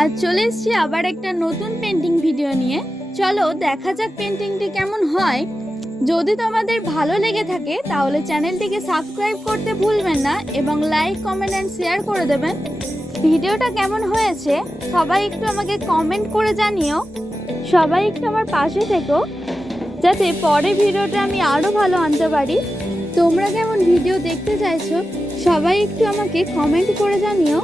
আর চলে এসেছি আবার একটা নতুন পেন্টিং ভিডিও নিয়ে। চলো দেখা যাক পেন্টিংটি কেমন হয়। যদি তোমাদের ভালো লেগে থাকে তাহলে চ্যানেলটিকে সাবস্ক্রাইব করতে ভুলবেন না এবং লাইক, কমেন্ট অ্যান্ড শেয়ার করে দেবেন। ভিডিওটা কেমন হয়েছে সবাই একটু আমাকে কমেন্ট করে জানিও। সবাই একটু আমার পাশে থেকো যাতে পরের ভিডিওটা আমি আরও ভালো আনতে পারি। তোমরা কেমন ভিডিও দেখতে চাইছো সবাই একটু আমাকে কমেন্ট করে জানিও।